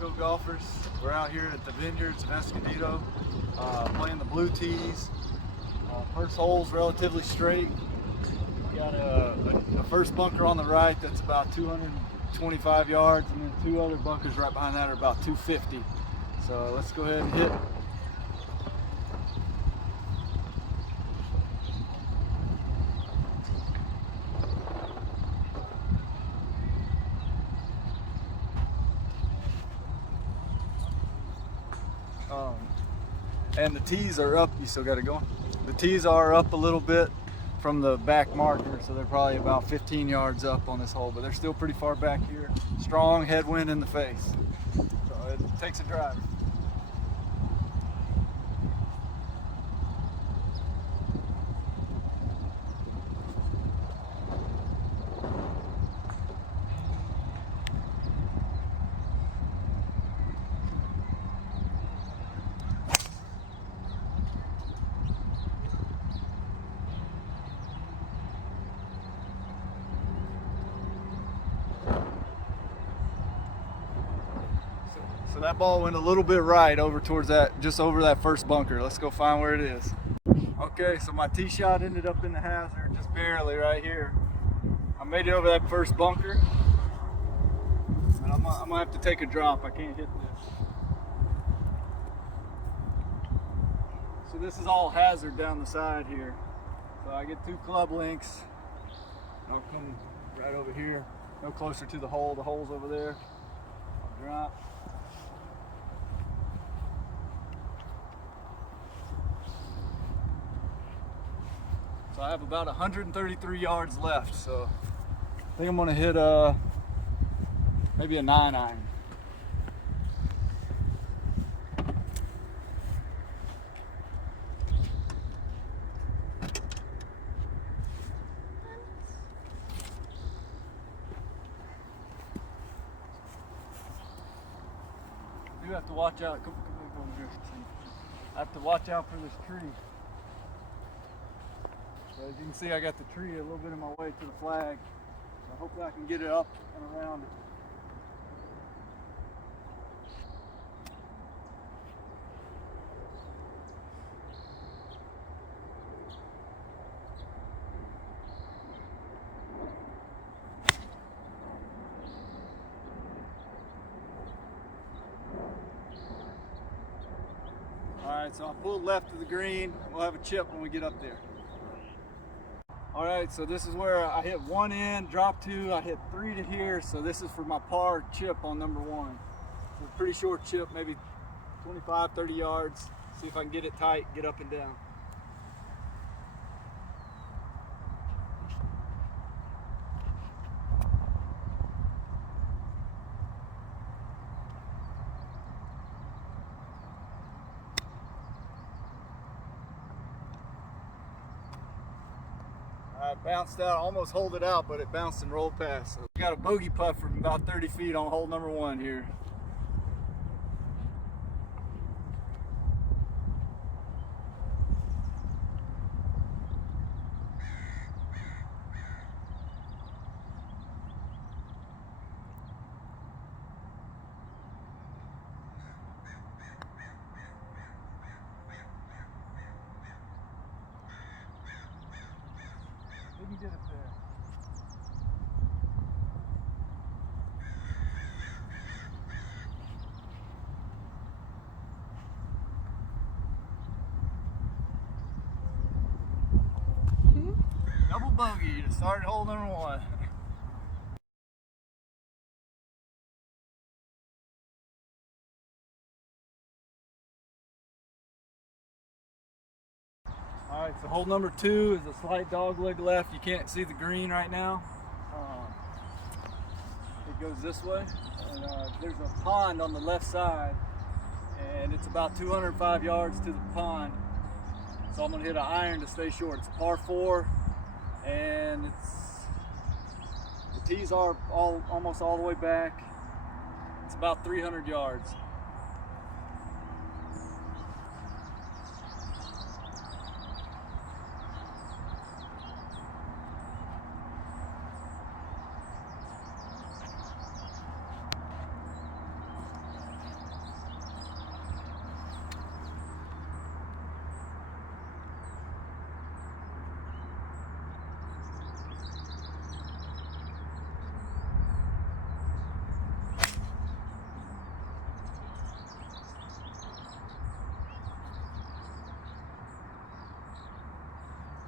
Escondido golfers. We're out here at the Vineyards in Escondido playing the blue tees. First hole's relatively straight. We got a first bunker on the right that's about 225 yards, and then two other bunkers right behind that are about 250. So let's go ahead and hit. And the tees are up. You still got it going? The tees are up a little bit from the back marker, so they're probably about 15 yards up on this hole, but they're still pretty far back here. Strong headwind in the face, so it takes a driver. So that ball went a little bit right over towards that, just over that first bunker. Let's go find where it is. Okay, so my tee shot ended up in the hazard, just barely right here. I made it over that first bunker, and I'm gonna have to take a drop. I can't hit this. So this is all hazard down the side here. So I get 2 club links. I'll come right over here, no closer to the hole. The hole's over there. I'll drop. So I have about 133 yards left, so I think I'm gonna hit maybe a 9-iron. You have to watch out. Come over here. I have to watch out for this tree. So as you can see, I got the tree a little bit in my way to the flag. So hopefully I can get it up and around it. Alright, so I'll pull left of the green. We'll have a chip when we get up there. Alright, so this is where I hit 1 in, drop 2, I hit 3 to here, so this is for my par chip on number 1. It's a pretty short chip, maybe 25, 30 yards. See if I can get it tight, get up and down. I bounced out, almost holed it out, but it bounced and rolled past. So we got a bogey putt from about 30 feet on hole number 1 here. You get it there. Double bogey to start hole number 1. Alright, so hole number 2 is a slight dog leg left. You can't see the green right now. It goes this way. And, there's a pond on the left side, and it's about 205 yards to the pond. So I'm going to hit an iron to stay short. It's a par 4, and the tees are almost all the way back. It's about 300 yards.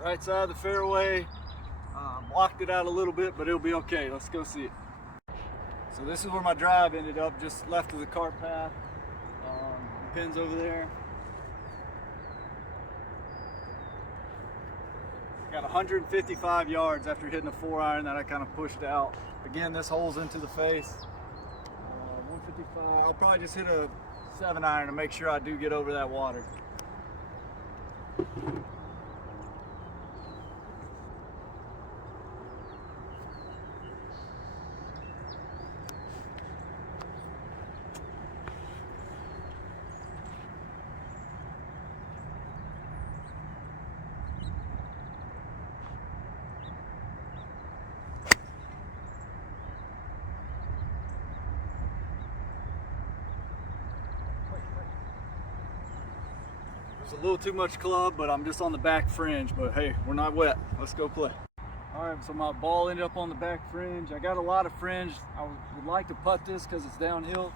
Right side of the fairway. Blocked it out a little bit, but it'll be okay. Let's go see it. So this is where my drive ended up, just left of the cart path. The pin's over there. Got 155 yards after hitting a 4-iron that I kind of pushed out. Again, this hole's into the face. 155. I'll probably just hit a 7-iron to make sure I do get over that water. There's a little too much club, but I'm just on the back fringe, but hey, we're not wet. Let's go play. All right, so my ball ended up on the back fringe. I got a lot of fringe. I would like to putt this because it's downhill,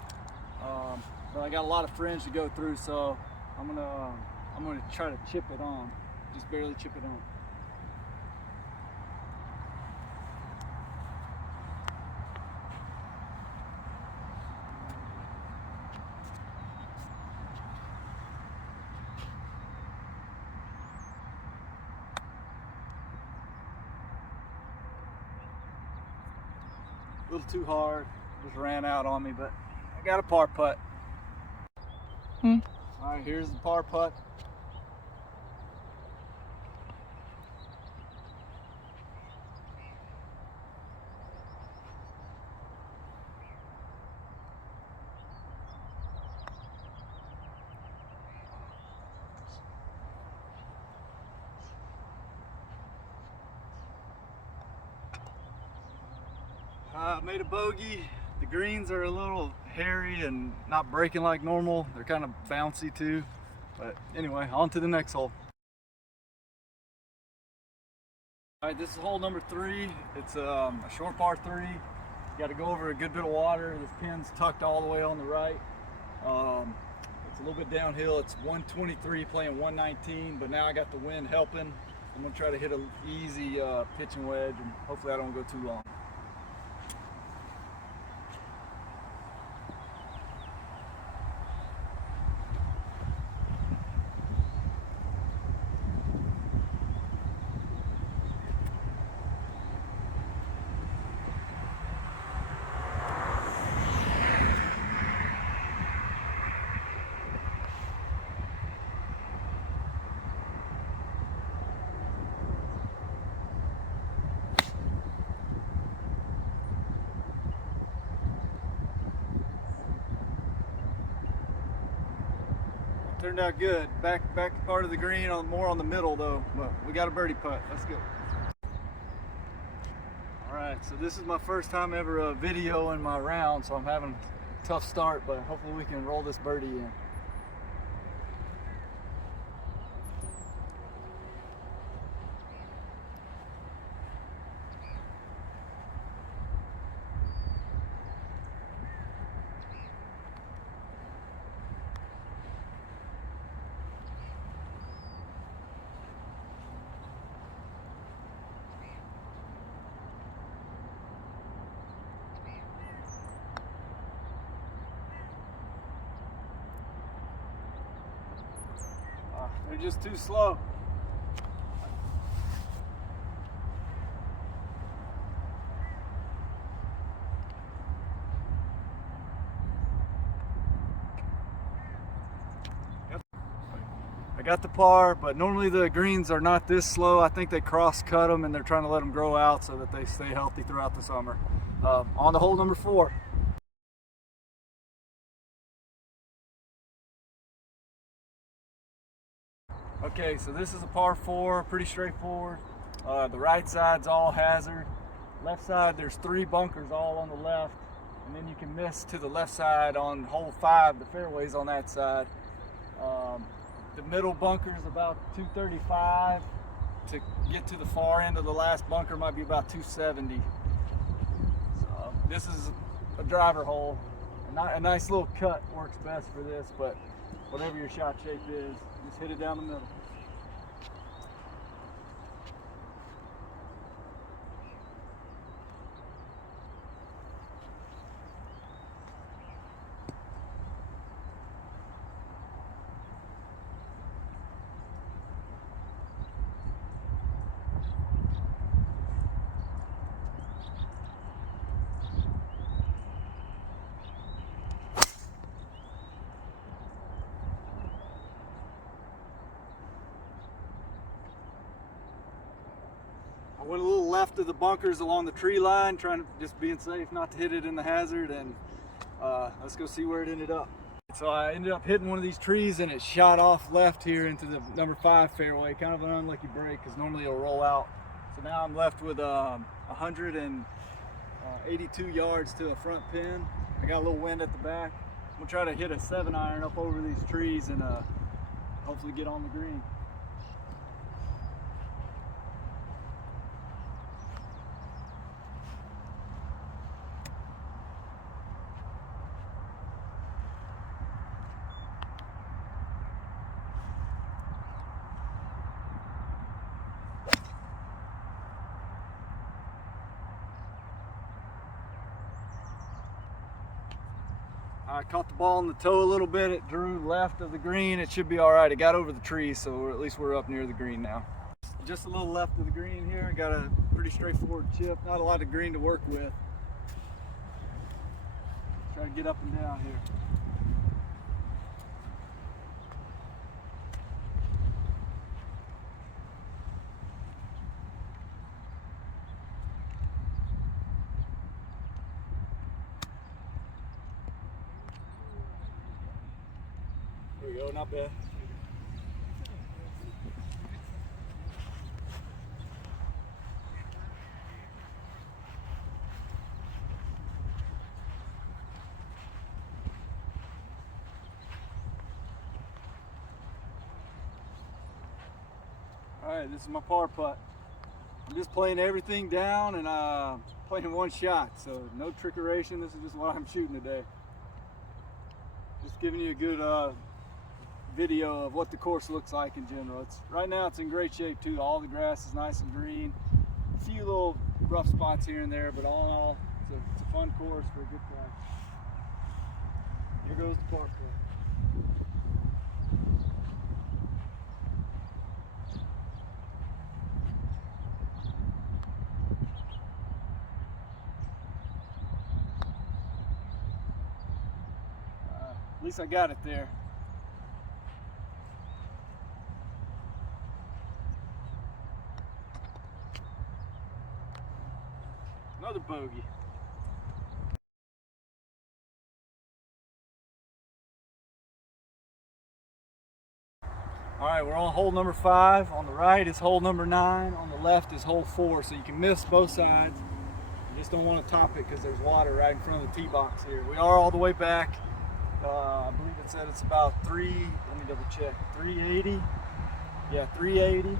but I got a lot of fringe to go through, so I'm gonna try to chip it on, just barely chip it on. A little too hard, just ran out on me, but I got a par putt. All right, here's the par putt. Made a bogey. The greens are a little hairy and not breaking like normal. They're kind of bouncy too. But anyway, on to the next hole. All right, this is hole number 3. It's a short par 3. You got to go over a good bit of water. This pin's tucked all the way on the right. It's a little bit downhill. It's 123 playing 119, but now I got the wind helping. I'm gonna try to hit an easy pitching wedge, and hopefully I don't go too long. Turned out good. Back part of the green, more on the middle though, but we got a birdie putt. Let's go. All right, so this is my first time ever videoing my round, so I'm having a tough start, but hopefully we can roll this birdie in. They're just too slow. Yep. I got the par, but normally the greens are not this slow. I think they cross cut them and they're trying to let them grow out so that they stay healthy throughout the summer. On to hole number 4. Okay, so this is a par 4, pretty straightforward. The right side's all hazard. Left side, there's 3 bunkers all on the left, and then you can miss to the left side on hole 5. The fairway's on that side. The middle bunker's about 235. To get to the far end of the last bunker might be about 270. So this is a driver hole. A nice little cut works best for this, but whatever your shot shape is, just hit it down the middle. I went a little left of the bunkers along the tree line, trying to just being safe not to hit it in the hazard, and let's go see where it ended up. So I ended up hitting one of these trees and it shot off left here into the number 5 fairway. Kind of an unlucky break because normally it'll roll out. So now I'm left with 182 yards to the front pin. I got a little wind at the back. I'm gonna try to hit a 7-iron up over these trees and hopefully get on the green. I caught the ball in the toe a little bit. It drew left of the green. It should be all right. It got over the trees, so at least we're up near the green now. Just a little left of the green here. I got a pretty straightforward chip. Not a lot of green to work with. Try to get up and down here. There we go, not bad. All right, this is my par putt. I'm just playing everything down and playing one shot, so no trickeration. This is just what I'm shooting today. Just giving you a good video of what the course looks like in general. Right now it's in great shape too. All the grass is nice and green. A few little rough spots here and there, but all in all, it's a fun course for a good price. Here goes the par putt. At least I got it there. Another bogey. All right, we're on hole number 5. On the right is hole number 9. On the left is hole 4. So you can miss both sides. You just don't want to top it because there's water right in front of the tee box here. We are all the way back. I believe it said it's about let me double check, 380. Yeah, 380.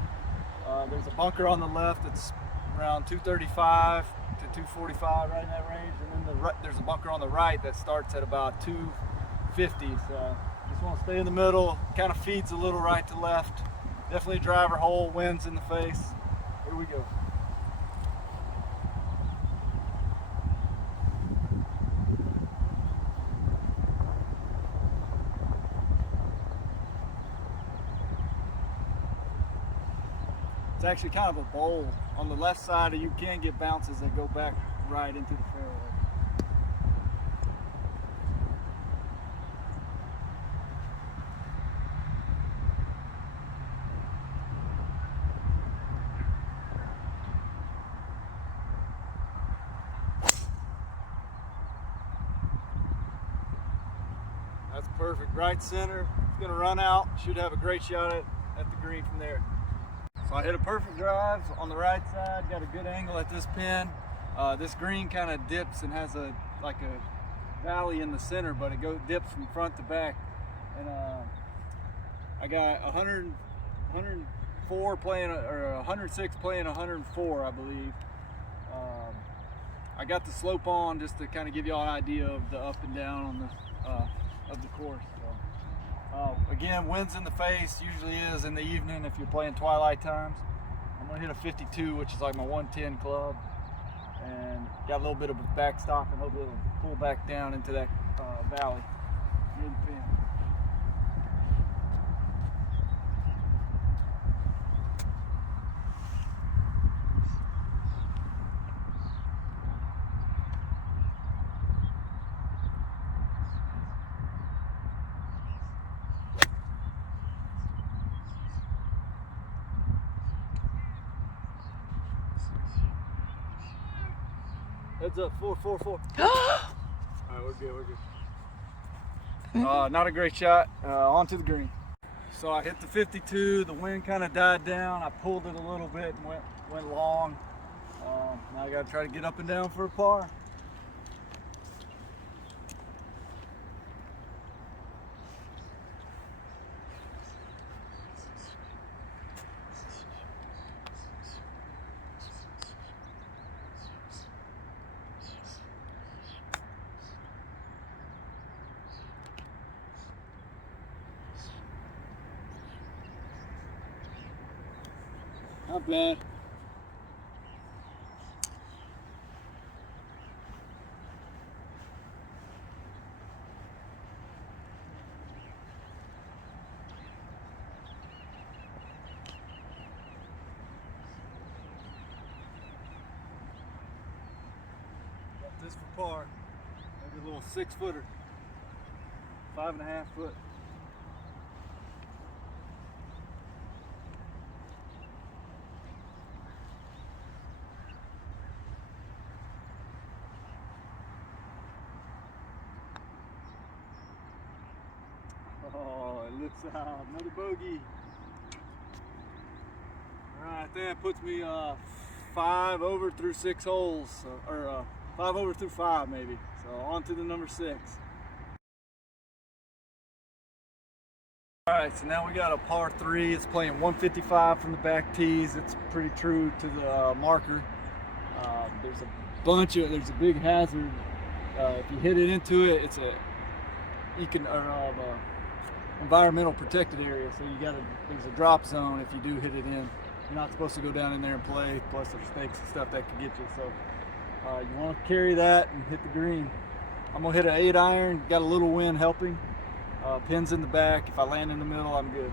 There's a bunker on the left that's around 235 to 245, right in that range. And then there's a bunker on the right that starts at about 250. So just want to stay in the middle. Kind of feeds a little right to left. Definitely a driver hole, winds in the face. Here we go. It's actually kind of a bowl. On the left side, you can get bounces that go back right into the fairway. That's perfect. Right center. It's going to run out. Should have a great shot at the green from there. So I hit a perfect drive on the right side, got a good angle at this pin. This green kind of dips and has like a valley in the center, but it dips from front to back. And I got 104 playing, or 106 playing 104, I believe. I got the slope on just to kind of give you all an idea of the up and down on the of the course. So. Again, winds in the face usually is in the evening if you're playing twilight times. I'm gonna hit a 52, which is like my 110 club, and got a little bit of a backstop and hope it'll pull back down into that valley near the pin. Heads up, 4-4-4. All right, we're good, we're good. Not a great shot, onto the green. So I hit the 52, the wind kind of died down. I pulled it a little bit and went long. Now I gotta try to get up and down for a par. Not bad. Got this for par. Maybe a little 6-footer. 5.5 foot. Oh, it looks out. Another bogey. Alright, that puts me 5 over through 6 holes. Or 5 over through 5 maybe. So on to the number 6. Alright, so now we got a par 3. It's playing 155 from the back tees. It's pretty true to the marker. There's a big hazard. If you hit it into it, it's a environmental protected area, so there's a drop zone if you do hit it in. You're not supposed to go down in there and play, plus there's snakes and stuff that could get you. So you want to carry that and hit the green. I'm gonna hit an 8-iron, got a little wind helping. Pins in the back. If I land in the middle, I'm good.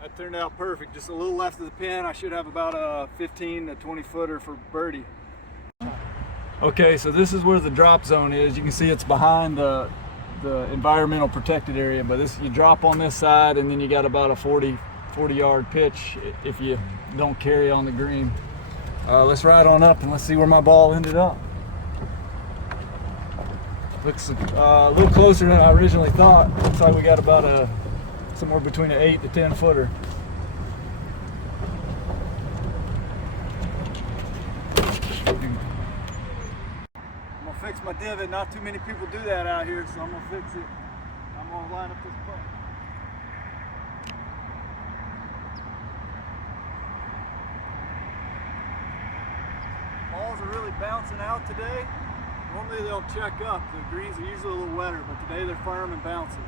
That turned out perfect. Just a little left of the pin. I should have about a 15 to 20 footer for birdie. Okay, so this is where the drop zone is. You can see it's behind the environmental protected area, but you drop on this side and then you got about a 40 yard pitch if you don't carry on the green. Let's ride on up and let's see where my ball ended up. Looks a little closer than I originally thought. Looks like we got about somewhere between an 8 to 10 footer. I'm gonna fix my divot. Not too many people do that out here, so I'm gonna fix it. I'm gonna line up this putt. Balls are really bouncing out today. Normally they'll check up. The greens are usually a little wetter, but today they're firm and bouncing.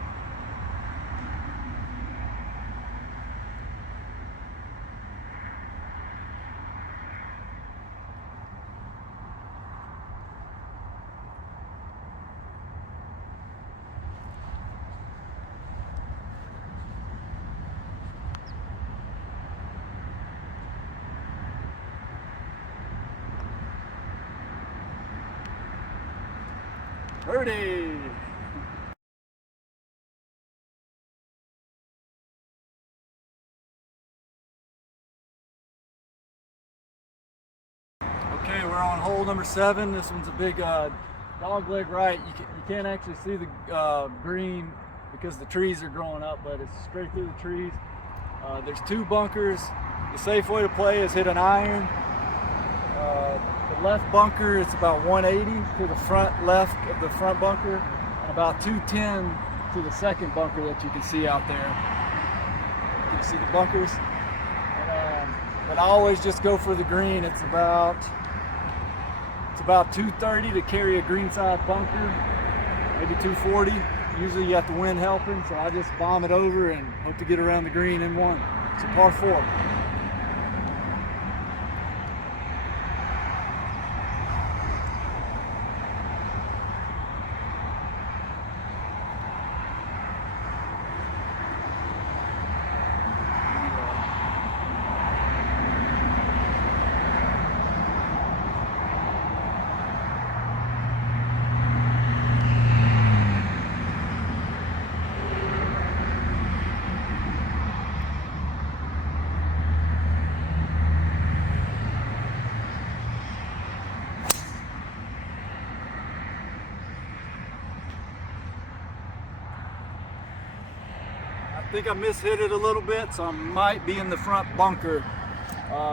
Birdie! Okay, we're on hole number 7. This one's a big dog leg right. You can't actually see the green because the trees are growing up, but it's straight through the trees. There's 2 bunkers. The safe way to play is hit an iron. The left bunker, it's about 180 to the front left of the front bunker, and about 210 to the second bunker that you can see out there. You can see the bunkers. But I always just go for the green. It's about It's about 230 to carry a greenside bunker, maybe 240. Usually you got the wind helping, so I just bomb it over and hope to get around the green in one. It's a par 4. I think I mishit it a little bit, so I might be in the front bunker.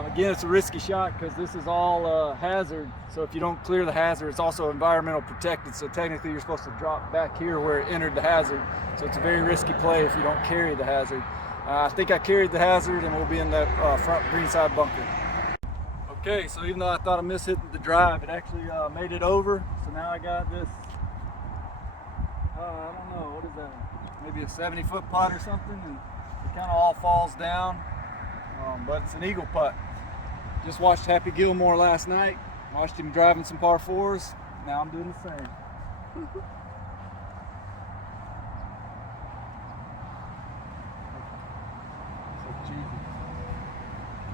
Again, it's a risky shot because this is all hazard. So if you don't clear the hazard, it's also environmental protected. So technically you're supposed to drop back here where it entered the hazard. So it's a very risky play if you don't carry the hazard. I think I carried the hazard and we'll be in that front greenside bunker. Okay, so even though I thought I mishit the drive, it actually made it over. So now I got this, I don't know, what is that? Maybe a 70-foot putt or something, and it kind of all falls down, but it's an eagle putt. Just watched Happy Gilmore last night, watched him driving some par 4s. Now I'm doing the same. So cheesy.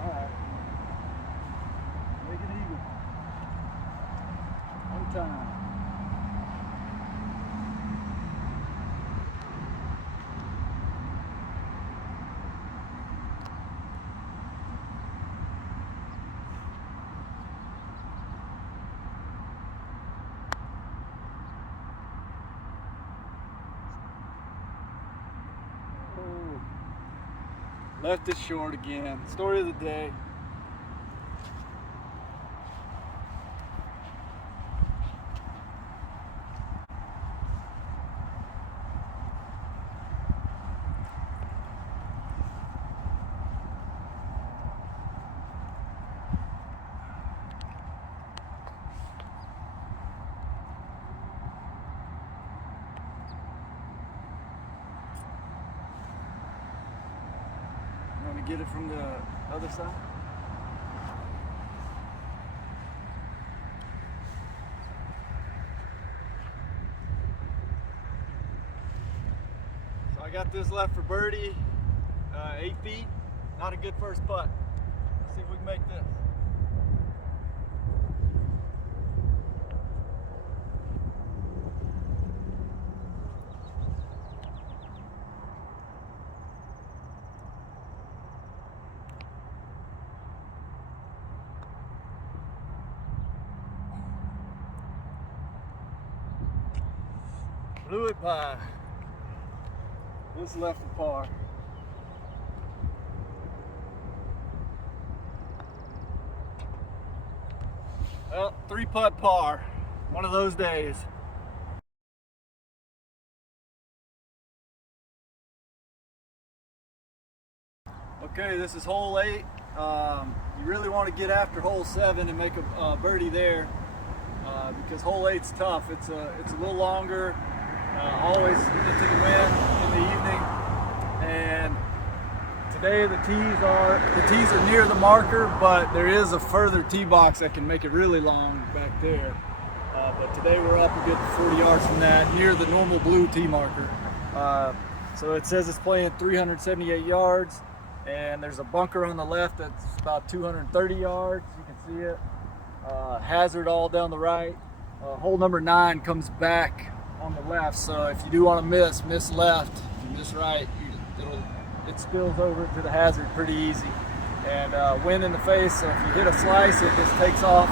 All right, make an eagle. One time. Left it short again. Story of the day. Get it from the other side. So I got this left for birdie, 8 feet. Not a good first putt. Let's see if we can make this. Blew it by. This left for par. Well, 3-putt par. One of those days. Okay, this is hole 8. You really want to get after hole 7 and make a birdie there, because hole 8's tough. It's a little longer. Always into the wind in the evening, and today the tees are near the marker, but there is a further tee box that can make it really long back there. But today we're up a good 40 yards from that, near the normal blue tee marker. So it says it's playing 378 yards, and there's a bunker on the left that's about 230 yards. You can see it. Hazard all down the right. Hole number 9 comes back on the left, so if you do want to miss left. If you miss right, it spills over to the hazard pretty easy. And wind in the face, so if you hit a slice, it just takes off.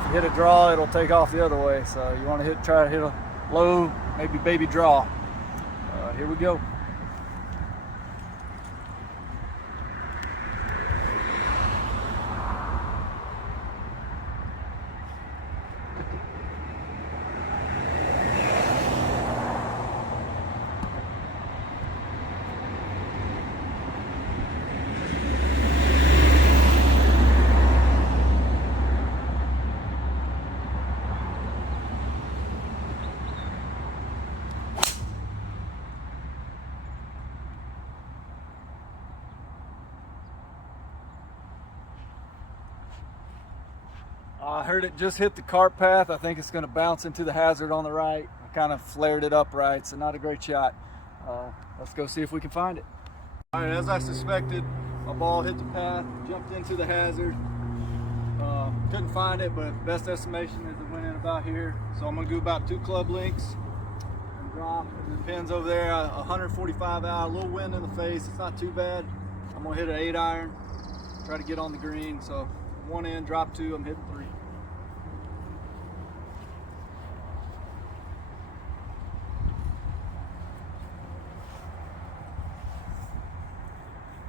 If you hit a draw, it'll take off the other way. So you want to try to hit a low, maybe baby draw. Here we go. I heard it just hit the cart path. I think it's going to bounce into the hazard on the right. I kind of flared it upright, so not a great shot. Let's go see if we can find it. All right, as I suspected, my ball hit the path, jumped into the hazard. Couldn't find it, but best estimation is it went in about here. So I'm going to do about 2 club links and drop. The pin's over there, 145 out, a little wind in the face. It's not too bad. I'm going to hit an 8 iron, try to get on the green. So 1 in, drop 2, I'm hitting 3.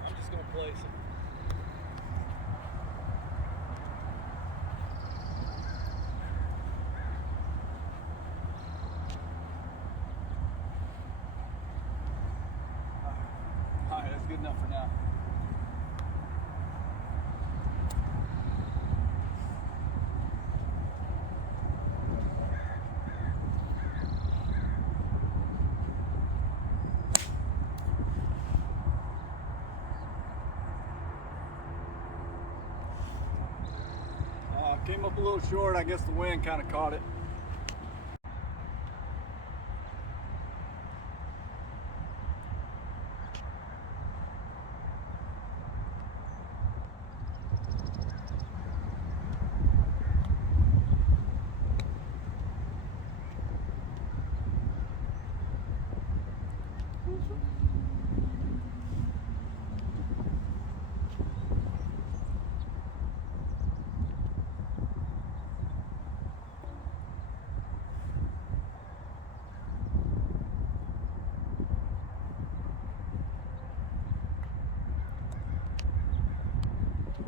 I'm just going to place it. All right, that's good enough for now. Came up a little short. I guess the wind kind of caught it.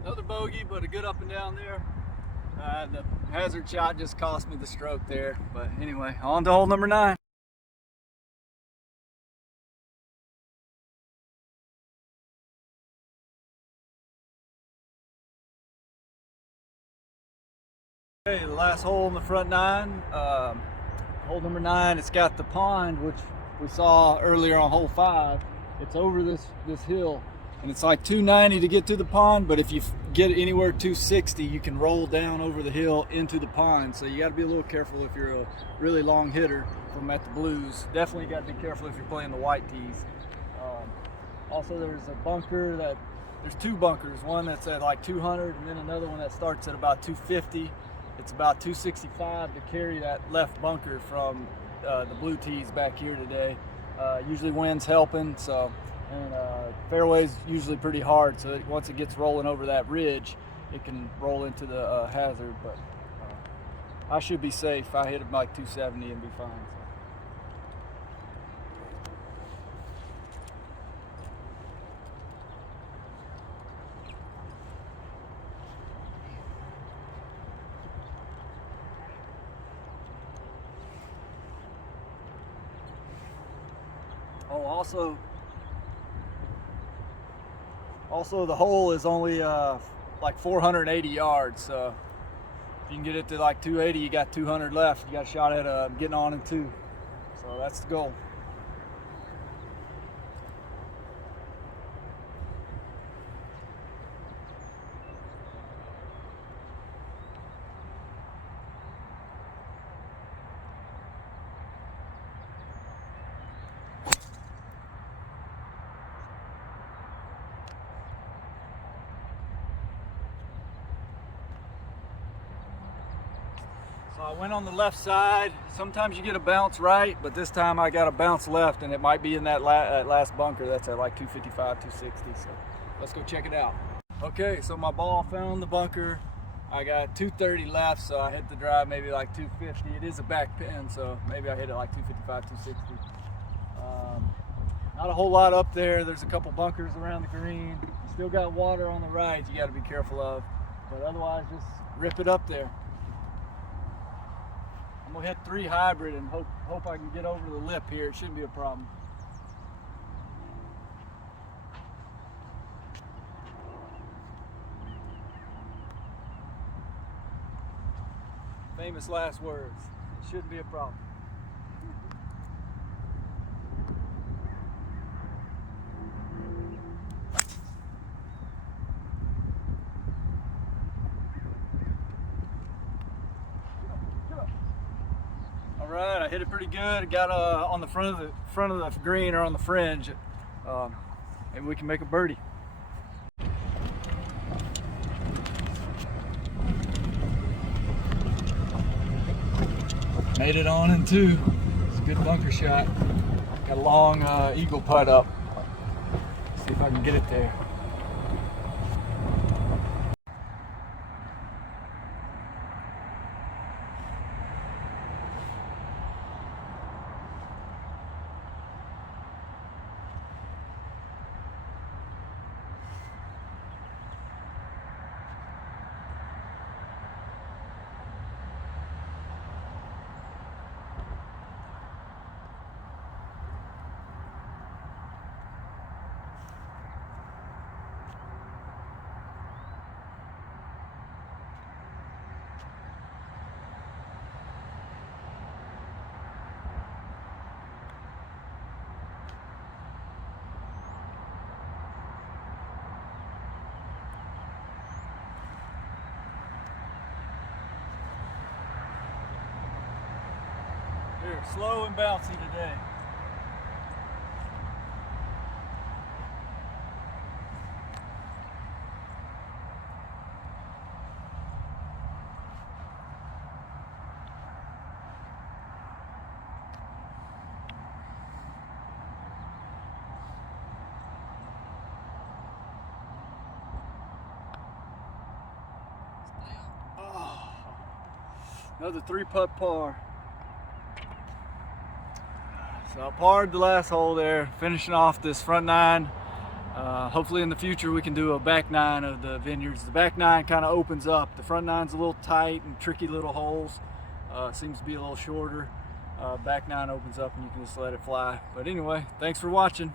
Another bogey, but a good up and down there. The hazard shot just cost me the stroke there. But anyway, on to hole number 9. Okay, the last hole in the front 9. Hole number 9, it's got the pond, which we saw earlier on hole 5. It's over this hill. And it's like 290 to get to the pond, but if you get anywhere 260, you can roll down over the hill into the pond. So you got to be a little careful if you're a really long hitter from at the blues. Definitely got to be careful if you're playing the white tees. Also, there's a bunker there's 2 bunkers. One that's at like 200, and then another one that starts at about 250. It's about 265 to carry that left bunker from the blue tees back here today. Usually wind's helping, so. And fairway's usually pretty hard, so once it gets rolling over that ridge, it can roll into the hazard. But I should be safe. I hit it like 270 and be fine. So. Oh, Also, the hole is only like 480 yards, so if you can get it to like 280, you got 200 left. You got a shot at getting on in 2. So that's the goal. So I went on the left side. Sometimes you get a bounce right, but this time I got a bounce left, and it might be in that last bunker. That's at like 255, 260. So let's go check it out. Okay, so my ball found the bunker. I got 230 left, so I hit the drive maybe like 250. It is a back pin, so maybe I hit it like 255, 260. Not a whole lot up there. There's a couple bunkers around the green. You still got water on the right you got to be careful of, but otherwise just rip it up there. I'm gonna hit 3 hybrid and hope I can get over the lip here. It shouldn't be a problem. Famous last words. It shouldn't be a problem. Yeah, hit it pretty good. Got on the front of the green or on the fringe. Maybe we can make a birdie. Made it on in two. It's a good bunker shot. Got a long eagle putt up. See if I can get it there. Here, slow and bouncy today. Oh, another 3-putt par. So I parred the last hole there, finishing off this front 9. Hopefully in the future we can do a back 9 of the Vineyards. The back 9 kind of opens up. The front 9's a little tight and tricky little holes. Seems to be a little shorter. Back 9 opens up and you can just let it fly. But anyway, thanks for watching.